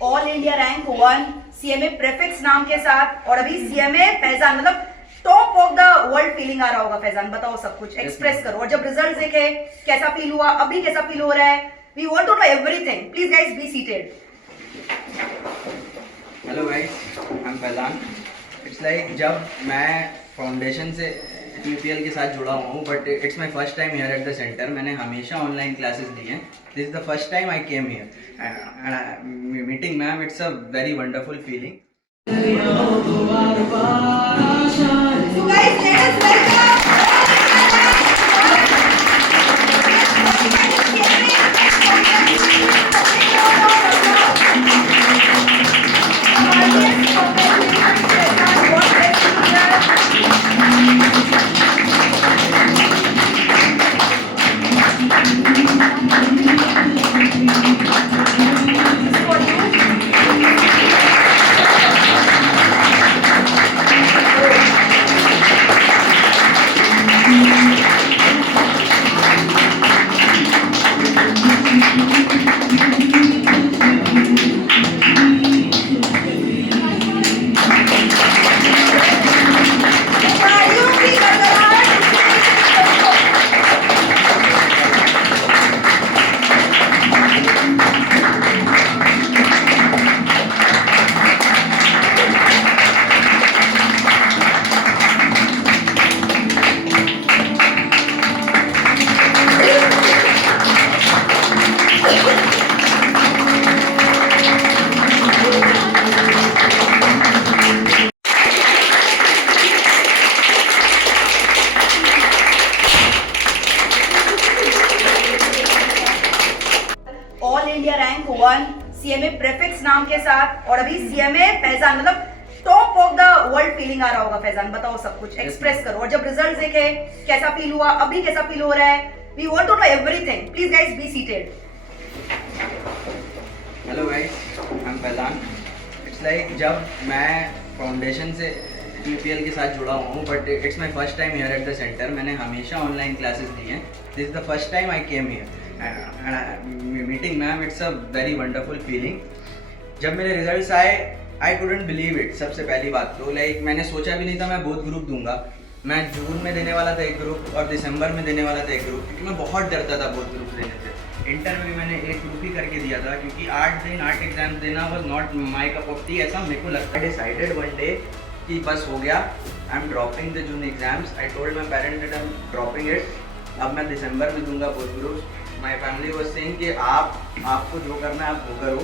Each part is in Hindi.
All India rank 1 CMA prefix नाम के साथ। और अभी सीएमए फैजान मतलब top of the world feeling आ रहा होगा। फैजान बताओ, सब कुछ एक्सप्रेस करो। और जब रिजल्ट देखे कैसा फील हुआ, अभी कैसा फील हो रहा है? We want to know everything. Please guys be seated. Hello guys, I am Faizan. It's like जब मैं फाउंडेशन से यूपीएल के साथ जुड़ा हुआ हूँ, but it's my first time here at the centre. मैंने हमेशा ऑनलाइन क्लासेस दी हैं। This is the first time I came here and meeting ma'am, it's a very wonderful feeling. So guys, let us welcome all India rank 1 CMA prefix नाम के साथ। और अभी सीएमए फैजान मतलब top of the world feeling आ रहा होगा। फैजान बताओ, सब कुछ एक्सप्रेस करो। और जब रिजल्ट देखे कैसा फील हुआ, अभी कैसा फील हो रहा है? We want to know everything. Please guys be seated. Hello guys, I am Faizan. It's like जब मैं फाउंडेशन से यूपीएल के साथ जुड़ा हुआ हूँ, but it's my first time here at the centre. मैंने हमेशा ऑनलाइन क्लासेस दी हैं। This is the first time I came here and meeting ma'am, it's a very wonderful feeling. जब मेरे रिजल्ट्स आए, आई कुडंट बिलीव इट। सबसे पहली बात तो लाइक मैंने सोचा भी नहीं था मैं बोथ ग्रुप दूंगा। मैं जून में देने वाला था एक ग्रुप और दिसंबर में देने वाला था एक ग्रुप, क्योंकि मैं बहुत डरता था बोथ ग्रुप देने से। इंटर में भी मैंने एक ग्रुप ही करके दिया था, क्योंकि 8 एग्जाम देना was not my cup of T, ऐसा मेरे को लगता है। डिसाइडेड वन डे कि बस हो गया, I am dropping the June exams. I told my parents that I am dropping it. अब मैं दिसंबर में दूंगा both groups. My family was saying कि आपको जो करना है आप वो करो।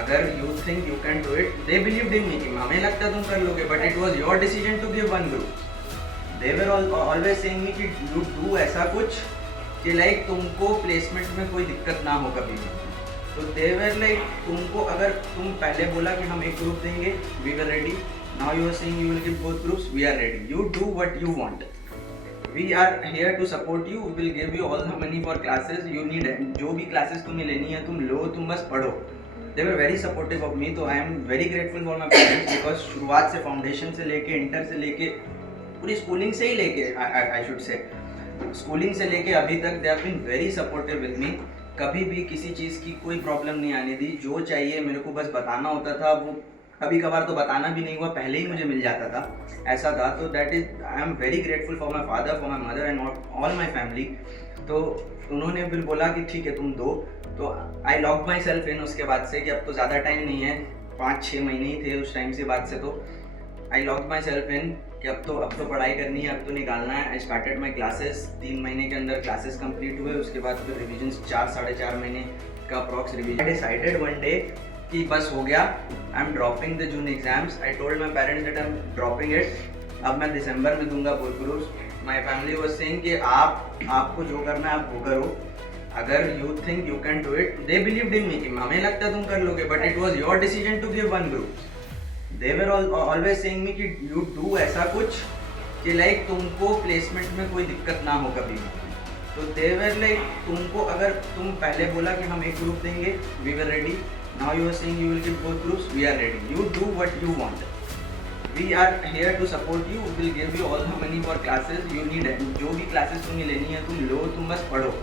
अगर you think you can do it, they believed in me कि हमें लगता है तुम कर लोगे, but it was your decision to give one group. They were always saying me कि यू डू ऐसा कुछ कि लाइक तुमको प्लेसमेंट में कोई दिक्कत ना हो कभी भी। तो दे वर लाइक तुमको अगर तुम पहले बोला कि हम एक ग्रुप देंगे, we were ready. Now you are saying you will give both groups, we are ready. You do what you want. We are here to support you. We will give you all the money for classes you need. जो भी classes तुम्हें लेनी है तुम लो, तुम बस पढ़ो। They were very supportive of me, तो I am very grateful for my parents because शुरुआत से फाउंडेशन से लेके इंटर से लेके पूरी स्कूलिंग से ही लेके I should say स्कूलिंग से लेके अभी तक they have been very supportive with me। कभी भी किसी चीज़ की कोई प्रॉब्लम नहीं आने दी। जो चाहिए मेरे को बस बताना होता था, वो कभी कभार तो बताना भी नहीं हुआ, पहले ही मुझे मिल जाता था, ऐसा था। तो that is I am very grateful for my father, for my mother and all my family. तो उन्होंने फिर बोला कि ठीक है तुम दो। तो आई लॉक माई सेल्फ इन उसके बाद से कि अब तो ज़्यादा टाइम नहीं है, 5-6 महीने ही थे उस टाइम से बाद से। तो आई लॉक माई सेल्फ इन कि अब तो पढ़ाई करनी है, अब तो निकालना है। I started my classes. 3 महीने के अंदर क्लासेस कंप्लीट हुए। उसके बाद फिर रिविजन 4-4.5 महीने का approx revision. I decided one day कि बस हो गया, I am dropping the June exams. I told my parents that I am dropping it. अब मैं दिसंबर में दूंगा both groups. My family was saying कि आपको जो करना है आप वो करो। अगर you think you can do it, they believed in me कि हमें लगता है तुम कर लोगे, but it was your decision to give one group. They were always saying me कि यू डू ऐसा कुछ कि लाइक तुमको प्लेसमेंट में कोई दिक्कत ना हो कभी भी। तो दे वर लाइक तुमको अगर तुम पहले बोला कि हम एक ग्रुप देंगे, we were ready. Now you are saying you will give both groups, we are ready. You do what you want. We are here to support you. We will give you all the money for classes you need. जो भी classes तुम्हें लेनी है तुम लो, तुम बस पढ़ो।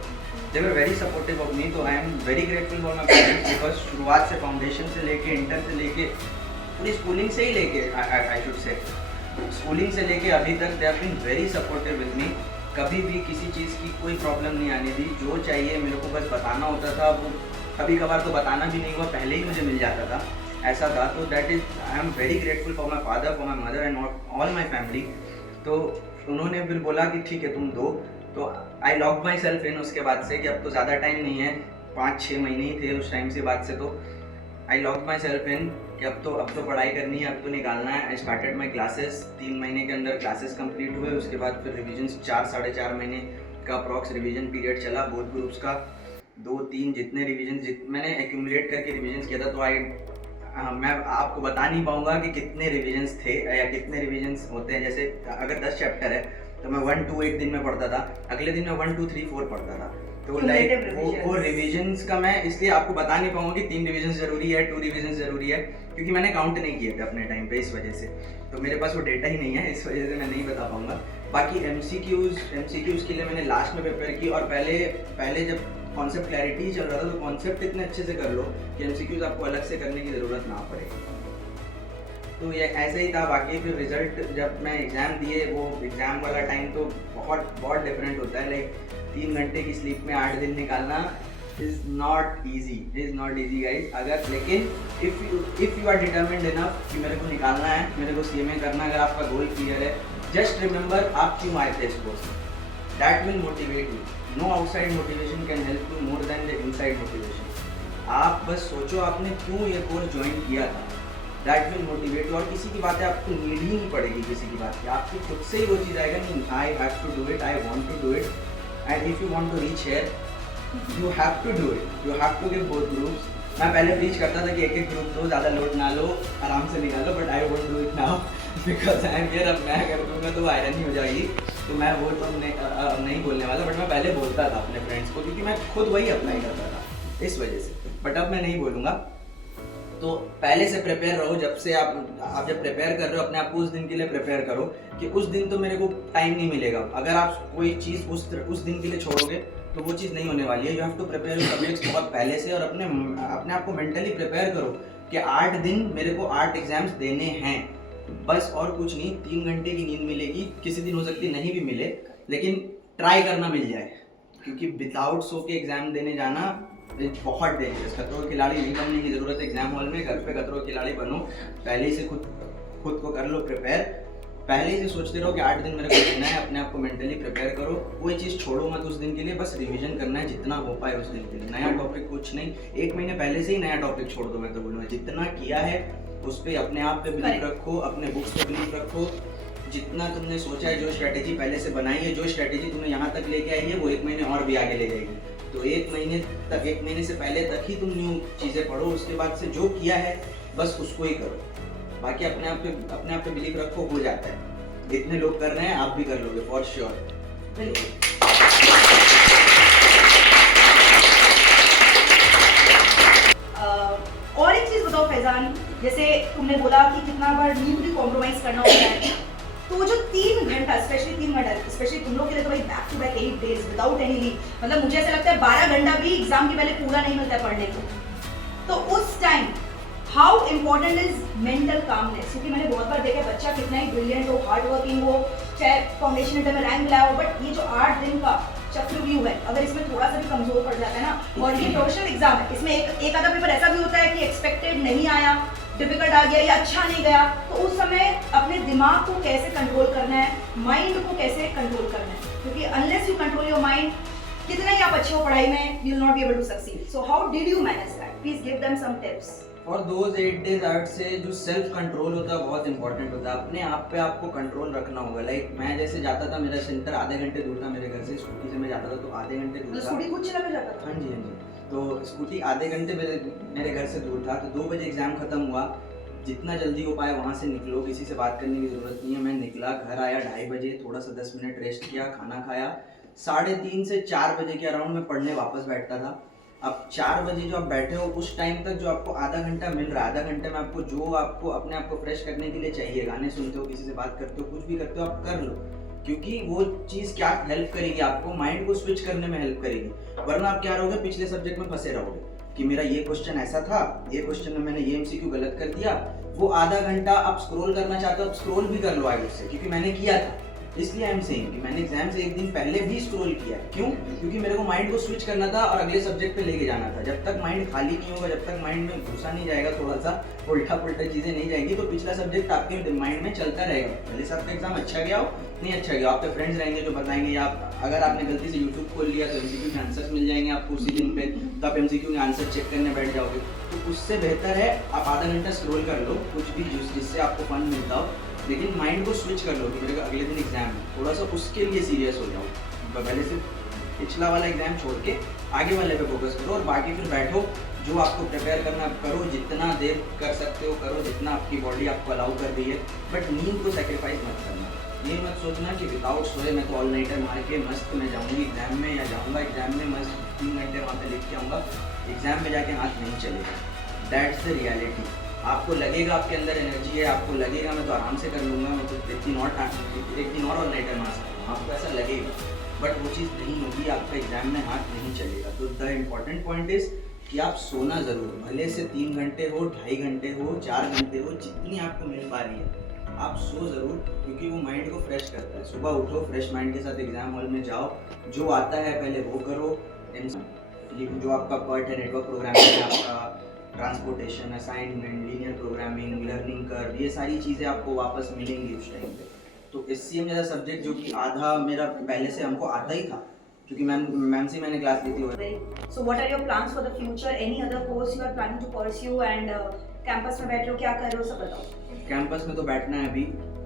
They were very supportive of me, तो I am very grateful for my parents because शुरुआत से फाउंडेशन से लेके इंटर से लेके पूरी स्कूलिंग से ही लेके आई शुड से स्कूलिंग से लेके अभी तक they have been very supportive with me. कभी भी किसी चीज़ की कोई प्रॉब्लम नहीं आने दी, जो चाहिए मेरे को बस बताना होता था, वो कभी कभार तो बताना भी नहीं हुआ, पहले ही मुझे मिल जाता था, ऐसा था। तो that is I am very grateful for my father, for my mother and all my family. तो उन्होंने फिर बोला कि ठीक है तुम दो, तो आई लॉक माई सेल्फ इन उसके बाद से कि अब तो ज़्यादा टाइम नहीं है, 5-6 महीने ही थे उस टाइम से बाद से, तो आई लॉक माई सेल्फ इन कि अब तो पढ़ाई करनी है, अब तो निकालना है। आई स्टार्टेड माई क्लासेस, 3 महीने के अंदर क्लासेस कंप्लीट हुए, उसके बाद फिर रिविजन्स 4-4.5 महीने का अप्रॉक्स रिवीजन पीरियड चला बोथ ग्रुप्स का। 2-3 जितने रिवीजन मैंने एक्यूमुलेट करके रिवीजन किया था, तो मैं आपको बता नहीं पाऊंगा कि कितने रिवीजन्स थे या कितने रिवीजन्स होते हैं। जैसे अगर 10 चैप्टर है तो मैं 1-2 एक दिन में पढ़ता था, अगले दिन मैं 1-2-3-4 पढ़ता था। तो लाइक वो रिवीजन्स का मैं इसलिए आपको बता नहीं पाऊंगा कि 3 रिवीजन ज़रूरी है, 2 रिवीजन ज़रूरी है, क्योंकि मैंने काउंट नहीं किए थे अपने टाइम पे, इस वजह से। तो मेरे पास वो डेटा ही नहीं है, इस वजह से मैं नहीं बता पाऊंगा। बाकी MCQs के लिए मैंने लास्ट में प्रिपेयर की, और पहले जब कॉन्सेप्ट क्लैरिटी चल रहा था तो कॉन्सेप्ट इतने अच्छे से कर लो कि MCQs आपको अलग से करने की ज़रूरत ना पड़े। तो ये ऐसे ही था। बाकी फिर रिजल्ट जब मैं एग्ज़ाम दिए, वो एग्ज़ाम वाला टाइम तो बहुत डिफरेंट होता है। लाइक 3 घंटे की स्लीप में 8 दिन निकालना इज़ नॉट ईजी गाइज। अगर लेकिन if you are determined enough कि मेरे को निकालना है, मेरे को CMA करना है, अगर आपका गोल क्लियर है, जस्ट रिमेंबर आप क्यों आए थे इस कोर्स में, that will motivate you. No outside motivation can help you more than the inside motivation. आप बस सोचो आपने क्यों ये कोर्स ज्वाइन किया था, दैट विल मोटिवेट यू। और किसी की बातें आपको नीड ही नहीं पड़ेगी, किसी की बात की, आपकी खुद से ही वो चीज़ आएगा, नहीं I have to do it, I want to do it, and if you want to reach here you have to do it, you have to give both groups. मैं पहले प्रीच करता था कि एक ग्रुप दो, ज़्यादा लोड ना लो, आराम से निकालो, but I won't do it now because I am here. अब मैं कर दूँगा तो वो आयरन ही हो जाएगी, तो मैं वो तो नहीं बोलने वाला, बट मैं पहले बोलता था अपने फ्रेंड्स को, क्योंकि मैं खुद वही अप्लाई करता था इस वजह से, बट अब मैं नहीं बोलूँगा। तो पहले से प्रिपेयर रहो, जब से आप जब प्रिपेयर कर रहे हो, अपने आप को उस दिन के लिए प्रिपेयर करो कि उस दिन तो मेरे को टाइम नहीं मिलेगा। अगर आप कोई चीज़ उस दिन के लिए छोड़ोगे तो वो चीज़ नहीं होने वाली है। You have to prepare your subjects बहुत पहले से, और अपने आप को मेंटली प्रिपेयर करो कि 8 दिन मेरे को 8 एग्जाम्स देने हैं, बस और कुछ नहीं। 3 घंटे की नींद मिलेगी, किसी दिन हो सकती नहीं भी मिले, लेकिन ट्राई करना मिल जाए, क्योंकि विदाउट सो के एग्ज़ाम देने जाना बहुत डेंजरस। खतरों के खिलाड़ी नहीं बनने की ज़रूरत है एग्जाम हॉल में, घर पे खतरों के खिलाड़ी बनो। पहले ही से खुद को कर लो प्रिपेयर, पहले ही से सोचते रहो कि 8 दिन मेरे को देना है, अपने आप को मेंटली प्रिपेयर करो। कोई चीज़ छोड़ो मत उस दिन के लिए, बस रिवीजन करना है जितना हो पाए उस दिन के लिए। नया टॉपिक कुछ नहीं, 1 महीने पहले से ही नया टॉपिक छोड़ दो। मैं तो बोलूँगा जितना किया है उस पर अपने आप पे बिलीव रखो, अपने बुक्स पे बिलीव रखो। जितना तुमने सोचा है, जो स्ट्रैटेजी पहले से बनाई है, जो स्ट्रैटेजी तुम्हें यहाँ तक लेके आई है, वो 1 महीने और भी आगे ले जाएगी। तो 1 महीने से पहले तक ही तुम न्यू चीज़ें पढ़ो, उसके बाद से जो किया है बस उसको ही करो। बाकी अपने आप पे बिलीव रखो, हो जाता है। जितने लोग कर रहे हैं आप भी कर लोगे फॉर श्योर। और एक चीज बताओ फैजान, जैसे तुमने बोला कि कितना बार नींद भी कॉम्प्रोमाइज करना होता है, तो जो 3 घंटा स्पेशली तुम लोग के लिए तो भाई back to back 8 days without any leave, मतलब मुझे ऐसा लगता है 12 घंटा भी एग्जाम के पहले पूरा नहीं मिलता है पढ़ने को। तो उस time how important is mental calmness, क्योंकि मैंने बहुत बार देखा बच्चा कितना ही ब्रिलियंट हो, हार्ड वर्किंग हो, चाहे फाउंडेशन इंटर में रैंक लाया हो, बट ये जो 8 दिन का चक्रव्यूह है, अगर इसमें थोड़ा सा भी कमजोर पड़ जाता है ना, और ये प्रोफेशनल एग्जाम है, इसमें एक आधा पेपर ऐसा भी होता है कि एक्सपेक्टेड नहीं आया, डिफिकल्ट आ गया या अच्छा नहीं गया, तो उस समय अपने दिमाग को कैसे कंट्रोल करना है, माइंड को कैसे कंट्रोल करना है, क्योंकि unless you control your mind, कितना ही आप अच्छे हो पढ़ाई में, you will not be able to succeed. So how did you manage that? Please give them some tips. और दोज 8 डेज आउट से जो सेल्फ कंट्रोल होता है बहुत इंपॉर्टेंट होता है। अपने आप पे आपको कंट्रोल रखना होगा। लाइक मैं जैसे जाता था, मेरा सेंटर आधे घंटे दूर था मेरे घर से, स्कूटी से मैं जाता था तो आधे घंटे दूर था। स्कूटी खुद चला के जाता था? हाँ जी। तो स्कूटी आधे घंटे मेरे घर से दूर था। तो 2 बजे एग्जाम खत्म हुआ, जितना जल्दी हो पाए वहाँ से निकलो, किसी से बात करने की ज़रूरत नहीं है। मैं निकला, घर आया 2:30 बजे, थोड़ा सा 10 मिनट रेस्ट किया, खाना खाया, 3:30 से 4 बजे के अराउंड में पढ़ने वापस बैठता था। अब 4 बजे जो आप बैठे हो, उस टाइम तक जो आपको आधा घंटा मिल रहा है, आधा घंटे में आपको जो आपको अपने आप को फ्रेश करने के लिए चाहिए, गाने सुनते हो, किसी से बात करते हो, कुछ भी करते हो, आप कर लो, क्योंकि वो चीज़ क्या हेल्प करेगी आपको, माइंड को स्विच करने में हेल्प करेगी। वरना आप क्या रहोगे, पिछले सब्जेक्ट में फंसे रहोगे कि मेरा ये क्वेश्चन ऐसा था, ये क्वेश्चन में मैंने ये एमसीक्यू गलत कर दिया। वो आधा घंटा आप स्क्रॉल करना चाहते हो, आप स्क्रॉल भी कर लो आगे उससे, क्योंकि मैंने किया था। इसलिए आई एम सेइंग कि मैंने एग्जाम से एक दिन पहले भी स्क्रॉल किया है। क्यों? क्योंकि मेरे को माइंड को स्विच करना था और अगले सब्जेक्ट पे लेके जाना था। जब तक माइंड खाली नहीं होगा, जब तक माइंड में घुसा नहीं जाएगा, थोड़ा सा उल्टा पुल्टा चीजें नहीं जाएंगी, तो पिछला सब्जेक्ट आपके माइंड में चलता रहेगा। भले से आपका एग्जाम अच्छा गया हो, नहीं अच्छा गया, आपके फ्रेंड्स रहेंगे जो बताएंगे, या अगर आपने गलती से यूट्यूब खोल लिया तो एमसीक्यू के आंसर्स मिल जाएंगे आपको उसी दिन पे, तो आप एमसीक्यू के आंसर चेक करने बैठ जाओगे। तो उससे बेहतर है आप आधा घंटा स्क्रॉल कर लो, कुछ भी जिससे आपको फन मिलता हो, लेकिन माइंड को स्विच कर लो कि मेरे को अगले दिन एग्जाम है, थोड़ा सा उसके लिए सीरियस हो जाओ। पहले से पिछला वाला एग्जाम छोड़ के आगे वाले पे फोकस करो, और बाकी फिर बैठो, जो आपको प्रिपेयर करना करो, जितना देर कर सकते हो करो, जितना आपकी बॉडी आपको अलाउ कर रही है, बट नींद को सेक्रीफाइस मत करना। ये मत सोचना कि विदाउट सोए मैं तो ऑल नाइटर मार के मस्त मैं जाऊँगी एग्जाम में, या जाऊँगा एग्जाम में मस्त 3 घंटे वहाँ पे लिख के आऊँगा, एग्जाम में जाके हाथ नहीं चलेगा। That's the reality. आपको लगेगा आपके अंदर एनर्जी है, आपको लगेगा मैं तो आराम से कर लूँगा, मैं तो एक दिन और ऑल नाइटर मार सकता हूँ, आपको ऐसा लगेगा, बट वो चीज़ नहीं होगी, आपका एग्जाम में हाथ नहीं चलेगा। तो द इम्पॉर्टेंट पॉइंट इज़ कि आप सोना ज़रूर, भले से 3 घंटे हो, 2.5 घंटे हो, 4 घंटे हो, जितनी आपको मिल पा रही है आप सो ज़रूर, क्योंकि वो माइंड को फ्रेश करता है। सुबह उठो, फ्रेश माइंड के साथ एग्जाम हॉल में जाओ, जो आता है पहले वो करो, जो आपका पार्ट है नेटवर्क प्रोग्रामिंग है, आपका transportation, assignment, linear programming, learning curve, ये सारी चीज़ें आपको वापस मिलेंगी उस टाइम पे। तो एचसीएम जैसा सब्जेक्ट जो कि आधा मेरा पहले से हमको आता ही था, क्योंकि मैम से मैंने क्लास ली थी। So what are your plans for the future? Any other course you are planning to pursue? And campus में बैठ रहे हो, क्या कर रहे हो, सब बताओ। कैंपस में तो बैठना है अभी,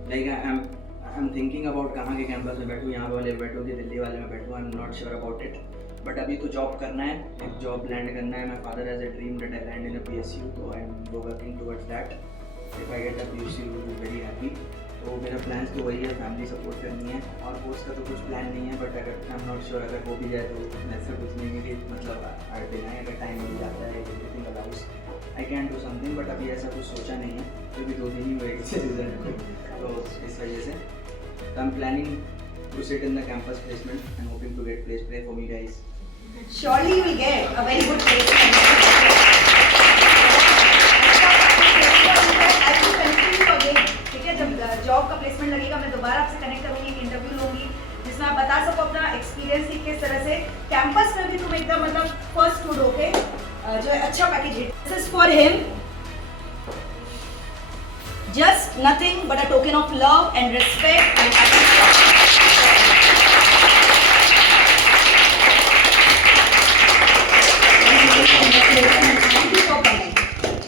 like I am thinking about कहाँ के कैंपस में बैठूँ, यहाँ वाले बैठूँ कि दिल्ली वाले में बैठूँ, I am not sure about it. But अभी तो जॉब करना है, एक जॉब लैंड करना है। My father has a dream that I land in a PSU, तो I am working towards that. If I get a PSU will be very happy. तो मेरा प्लान्स तो वही है, फैमिली सपोर्ट करनी है, और कोर्स का तो कुछ प्लान नहीं है, बट अगर आई एम नॉट श्योर, अगर हो भी जाए तो ऐसा कुछ नहीं है कि मतलब आर देना है, अगर टाइम मिल जाता है, everything allow us I can do something, but अभी ऐसा कुछ सोचा नहीं है, क्योंकि 2 दिन ही हुए किसी रिजल्ट को, तो इस वजह से I am planning to sit in the campus placement and hoping to get placed. Pray for me guys. Surely you will get a very good placement. I will connect you again. ठीक है, जब जॉब का प्लेसमेंट लगेगा मैं दोबारा आपसे कनेक्ट करूंगी, एक इंटरव्यू लूंगी जिसमें आप बता सको अपना एक्सपीरियंस कि किस तरह से कैंपस में भी तुम एकदम मतलब फर्स्ट फूड होके जो है अच्छा पैकेज है। This is for him, just nothing but a token of love and respect and appreciation.